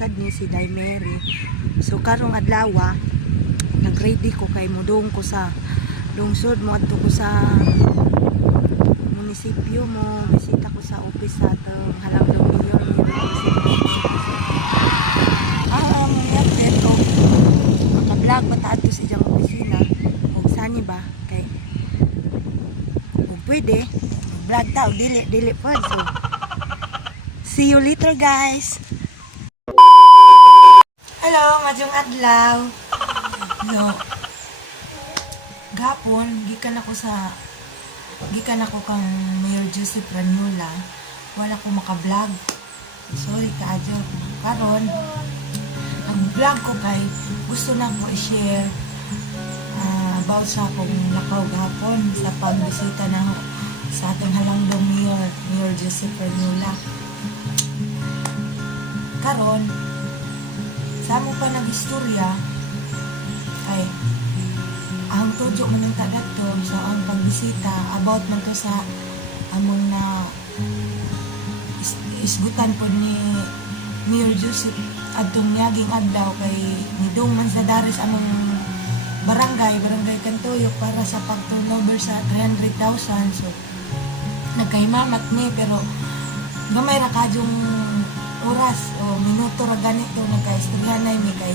sad ni si Daimeri. So karong adlaw nagready ko kay mudong ko sa lungsod mo adto ko sa munisipyo mo bisita ko sa office sa atong Halangdong Mayor pero maka-vlog ba ta adto sa iyang opisina ug sani ba kay kung pwede vlog ta dili pod. So see you later guys. Hello, majong adlaw. So, gapon gikan ako kang Mayor Joseph Ranula. Wala ko maka-vlog. Sorry kaadyo. Karon ang vlog ko kay gusto na ko i-share about sa akong lakaw gapon sa pagbisita na sa atong Halangdong Mayor Joseph Ranula. Karon sa mo pa nag-istorya kay ang tudyo man ang tagadto sa ang pagbisita about man to sa among na isgutan po ni Mayor Joseph adtong niyaging adlaw kay nidung man sa daris among barangay Kantuyok para sa pag-turnover sa 300,000. So nagkaimamat ni pero gamay ra kadyong oras o minuto ra ganito nagka-istoryanay mi kay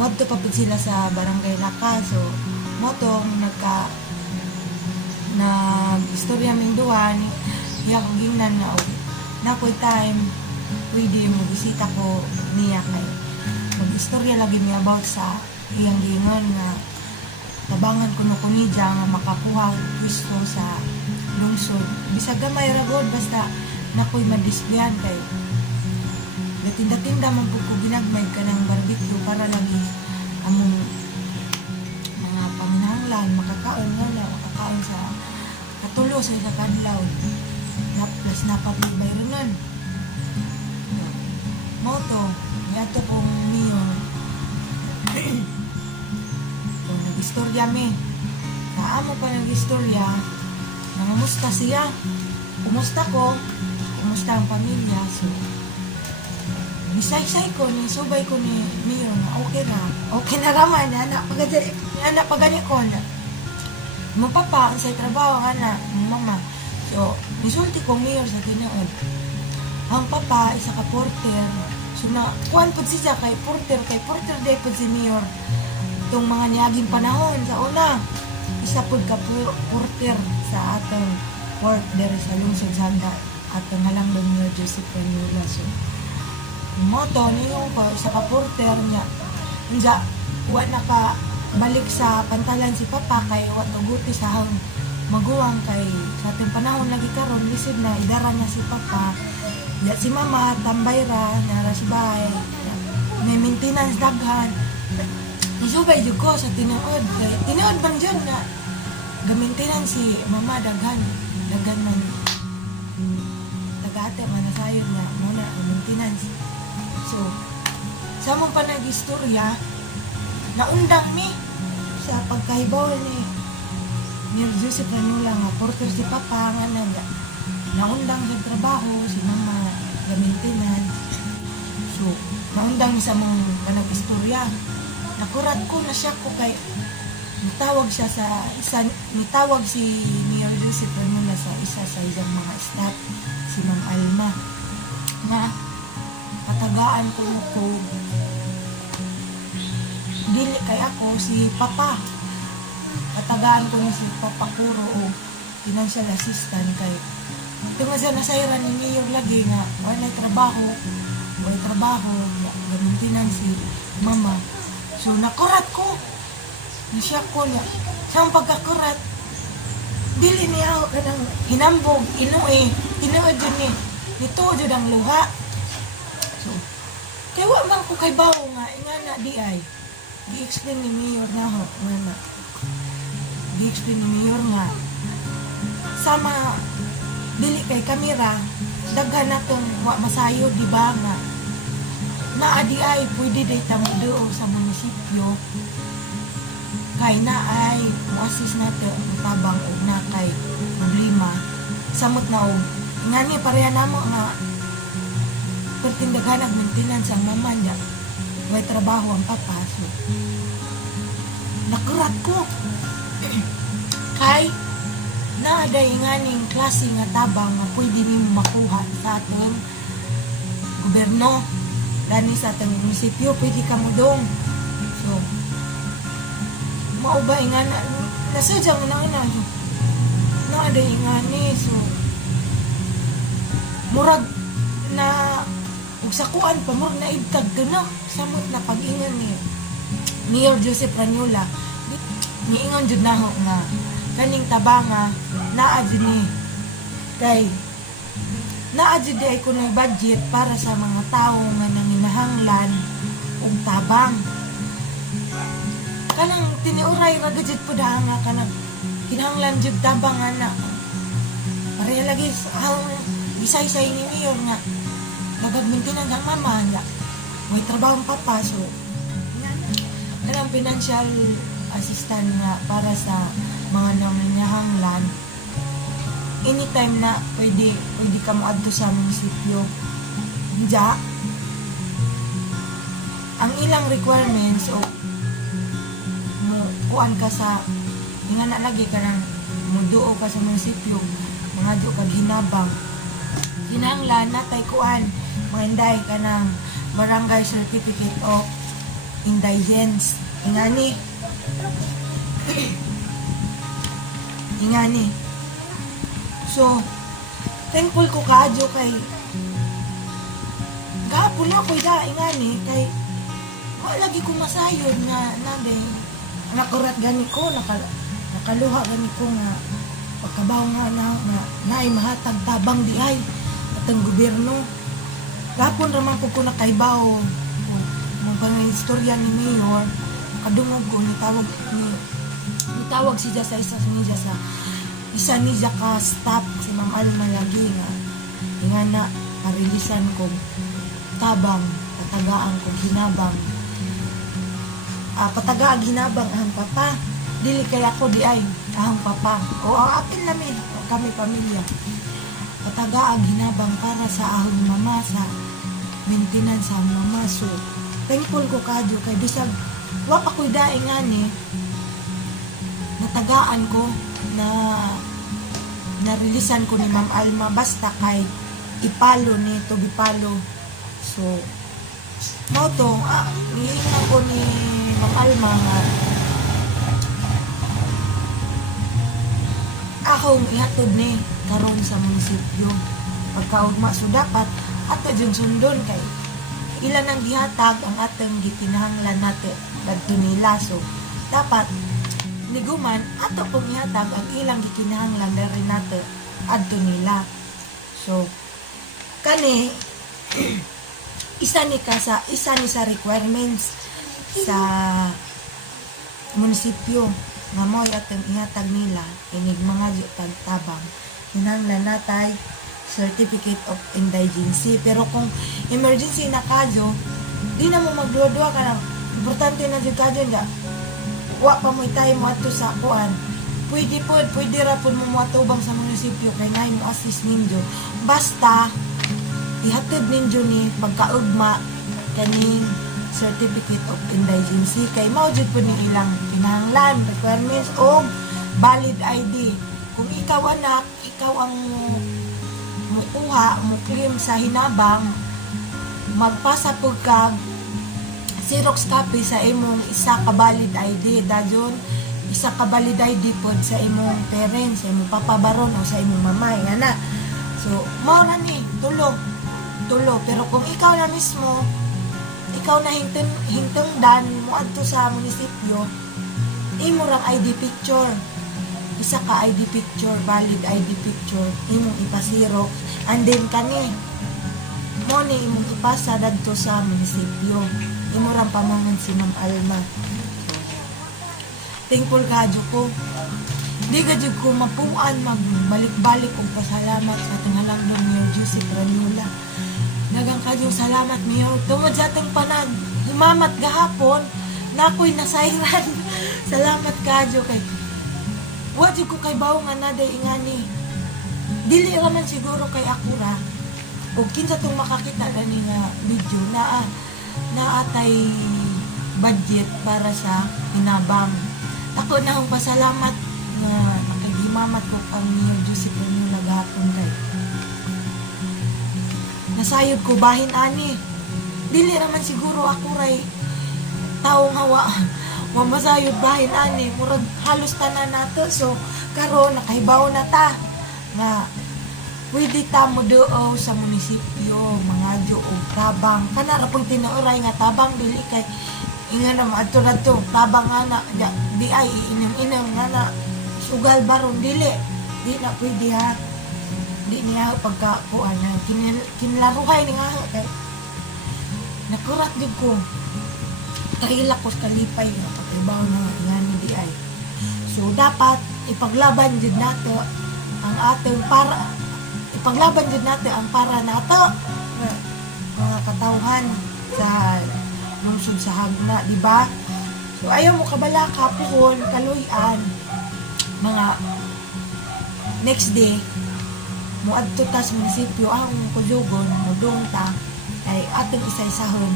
moto papit sila sa barangay Laka. So motong nag-istorya ming duwan niya kong gingnan na nakoy time pwede mo bisita ko niya kay mag-istorya lagi niya about sa iyang gingon nga tabangan ko no kunidya nga makakuha gusto sa lungsod bisag gamay ra god basta nakoy madisplayan kay tinda-tinda man po ko ginagmay ka ng barbecue para lagi among mga paminahanglan makakaon sa katulo sa isa kadlaw plus napabig bayronan moto niyato kong Mayor kung nag-istorya mi naamo pa nag-istorya nangamusta siya kumusta ko kumusta ang pamilya. So bisay-say ko ni subay ko ni Mayor na okay na raman anak pagani ko na mo papa ang sa trabaho ana mama. So nisulti ko Mayor sa tinuod ang papa isa ka porter. So na kuan pud siya kay porter day pud si Mayor itong mga niyaging panahon sa una isa pud ka porter sa atong port dere sa lungsod Sanda atong Halangdong Mayor Joseph Ranula. So moto niyo ko sa kaporter niya nga wa naka balik sa pantalan si papa kay wa tuguti sa hang maguwang kay sa atong panahon lagi karon lisod na idara na si papa ya si mama tambay ra na si bahay may maintenance daghan isubay jud ko sa tinuod kay tinuod bang jud na ga-maintenance si mama daghan man dagate man sayon niya muna ang maintenance. So sa mo pa nag-istorya naundang mi sa pagkahibaw ni Mayor Joseph Ranula nga porter si papa nga naundang sa trabaho si mama ga-maintenance. So naundang sa mga nag-istorya nakurat ko na siya ko kay nitawag si Mayor Joseph Ranula sa isa sa isang mga staff si Ma'am Alma nga patagaan ko dili kay ako si papa patagaan ko si papa Kuro o financial assistant kay ito nga siya nasayran ni Mayor lagi nga wala trabaho gamintinan si mama. So nakurat ko siya ko niya sa pagkakurat dili niya ako kanang hinambog tinuod yun ni nito jud ang luha. So kaya wa man ko kay bawo nga ingana di ay gi-explain ni Mayor na ho nga gi-explain ni Mayor nga sama dili kay kamera daghan natong wa masayo di ba nga naadi ay pwede day tamudo sa munisipyo kay naay assist natin tabang og na kay problema samot na og ngani pareha namo nga pertindagan ang maintenance ang mama niya. May trabaho ang papa. So, nakurat ko. Kay, naaday nga ning klase nga tabang nga pwede nimo makuha sa atong gobyerno. Lani sa atong munisipyo, pwede ka mo dong. So, maubay nga na, nasadyang na, naaday nga ni. So, murag na ug sakuan pa mo na ibtag no samot na pag-ingon ni Mayor Joseph Ranyola niingon jud naho nga kaning tabanga naa jud ni kay naa jud ay kuno budget para sa mga tawo nga nanginahanglan og tabang kanang tiniuray ra gud pud nga kanang kinahanglan jud tabang ana pareha lagi ang isay-say ni Mayor nga nagagmintinan ang mama nga may trabaho ang papa so ang financial assistant nga para sa mga nangangailangan anytime na pwede ka mo adto sa munisipyo diya ang ilang requirements o mo kuan ka sa nga na lagi ka nang muduo ka sa munisipyo mga do kag hinabang kinahanglan natay kuan mahinday ka ng barangay certificate of indigence ingani so thankful ko kaadyo kay gahapon ako da ingani kay wala lagi ko masayod na nade nakurat gani ko nakaluha gani ko nga pagkabaw nga na ay mahatag tabang di ay at ang gobyerno gapon raman ko nakaibaw mga pangistorya ni Mayor kadungog ko nitawag siya sa isa niya ka staff si Ma'am Alma lagi nga na parilisan ko tabang patagaan ko ginabang patagaan ginabang ang papa dili kaya ko di ay ang papa o ang apil namin kami pamilya patagaan ginabang para sa ahong mama sa maintenance sa mama so thankful ko kadyo kay bisag wa pa ko'y daing nga ni natagaan ko na narilisan ko ni Ma'am Alma basta kay ipalo ni to bipalo so mo to nihingan ko ni Ma'am Alma nga akong ihatod ni karon sa munisipyo pagkaugma so dapat ato dyan sundon kay ilan ang gihatag ang atong gikinahanglan natin dadto nila so dapat niguman ato pong ihatag ang ilang gikinahanglan na rin natin adto nila so kani isa ni sa requirements sa munisipyo nga mo atong ihatag nila inig mga tabang kinahanglan natay certificate of indigency pero kung emergency na kadyo di na mo magduwa-duwa ka lang importante na dyan kadyo nga wa pa mo tayo mo ato sa kuan pwede ra po mo matubang sa munisipyo kay ngay mo assist ninyo basta ihatid ninyo ni pagkaugma kaning certificate of indigency kay mao jud po ni ilang kinahanglan requirements o valid ID kung ikaw anak ikaw ang mukuha mo claim sa hinabang magpasa pud kag Xerox copy sa imong isa ka valid ID dayon isa ka valid ID pod sa imong parents sa imong papa baron o sa imong mamay ana so mao na ni tulo pero kung ikaw na mismo ikaw na hintungdan mo adto sa munisipyo imo rang ID picture isa ka ID picture valid ID picture imong ipasiro and then kani mo ni imong ipasa dadto sa munisipyo imo rang pamangan si Ma'am Alma thankful kadyo ko di kadyo ko mapuan magbalik-balik og pasalamat sa tangalang ng Mayor Joseph Ranyola nagang kadyo salamat Mayor tungod sa atong panag himamat gahapon na ako'y nasayran salamat kadyo kay wajud ko kay bawo nga naday ingani dili raman siguro kay akura Kung kinsa tong makakita gani nga video na atay budget para sa hinabang. Ako na akong pasalamat nga nakagimamat ko kang Mayor Joseph Ranula gahapon kay. Nasayod ko bahin ani. Dili raman siguro ako ray taong hawa masayod bahin ani, murag halos tanan nato. So karon nakahibaw na ta nga pwede ta mo doon sa munisipyo mga o tabang kana ra pud tinuoray nga tabang dili kay inga na maadto tabang ana di ay inom nga na sugal baron dili di na pwede ha, di niya pagkakuan na kinlaruhay ni nga kay nakurat gid ko kahilak ko sa kalipay nga pakibaw na nga ni di ay. So dapat ipaglaban jud nato ang atong para ipaglaban jud nato ang para nato mga katawhan sa lungsod sa Hagna, di ba? So ayaw mo kabala kapuhon kaluyan mga next day mo adto ta sa munisipyo ang kujugon mudong ta ay atong isa-isahon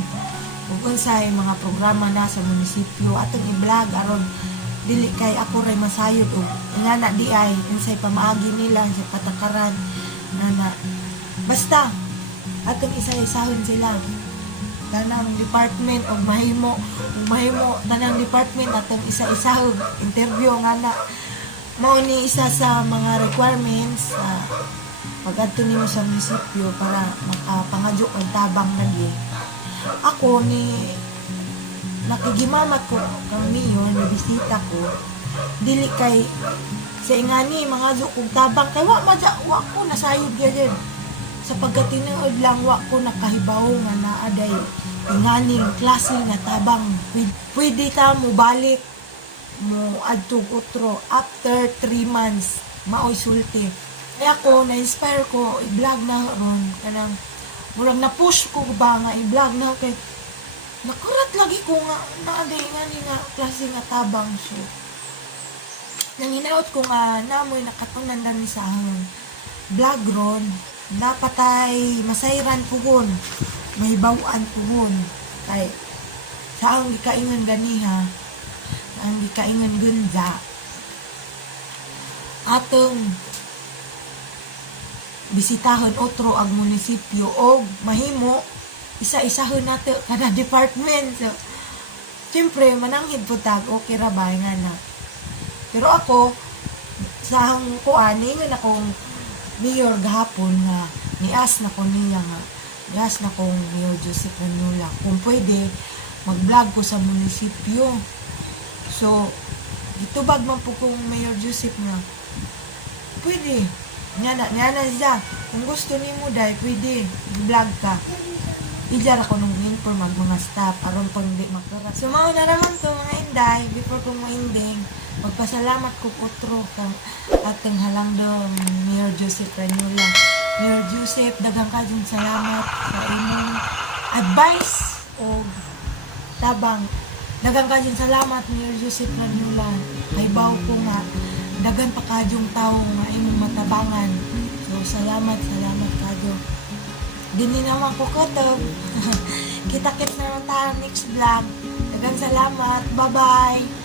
ug unsay mga programa na sa munisipyo atong i-vlog aron dili kay ako ray masayod og nga na di ay unsay pamaagi nila sa patakaran na basta atong isa-isahon sila tanang department og mahimo tanang department atong isa-isahon interview nga na mao ni isa sa mga requirements pag-adto nimo sa munisipyo para makapangadyo og tabang lagi. Ako ni nakigimamat ko kang mayor ni bisita ko dili kay sa ingani mga kong tabang kay wa ko nasayod gyud sa pagkatinuod lang wa ko nakahibaw nga naaday inganing klase nga tabang pwede ka mo balik mo adto utro after 3 months maoy sulti. Kaya ako na-inspire ko i-vlog na ron kanang murag na-push ko ba nga i-vlog na kay nakurat lagi ko nga naaday nga ni nga klase nga tabang. So nanginaot ko nga namoy nakatunan lang ni sa vlog ron dapat ay masayran pugon may bawaan pugon kay sa ang gikaingon ganiha ang gikaingon gunza atong bisitahon otro ang munisipyo og mahimo isa-isahon nato kada department. So siyempre mananghid po tag okay ra ba nga na pero ako sa ang kuan nga akong mayor gahapon nga nias na ko niya nga nias na kong Mayor Joseph Ranula kung pwede mag-vlog ko sa munisipyo. So gitubag man po kong Mayor Joseph nga pwede nga na siya kung gusto nimo dai pwede i-vlog ka ijar ako nung inform mga staff aron pang di magkarat. So mao na naman to mga inday before ko mo ending magpasalamat ko otro kang ating halangdong Mayor Joseph Ranula. Mayor Joseph daghang kayong salamat sa imong advice o tabang. Daghang kayong salamat Mayor Joseph Ranula. Kaybaw ko nga daghan pa kadyong tao nga imong matabangan. So salamat kadyo. Dini naman ko katob. Kita-kit na naman tayo next vlog. Daghang salamat. Bye-bye.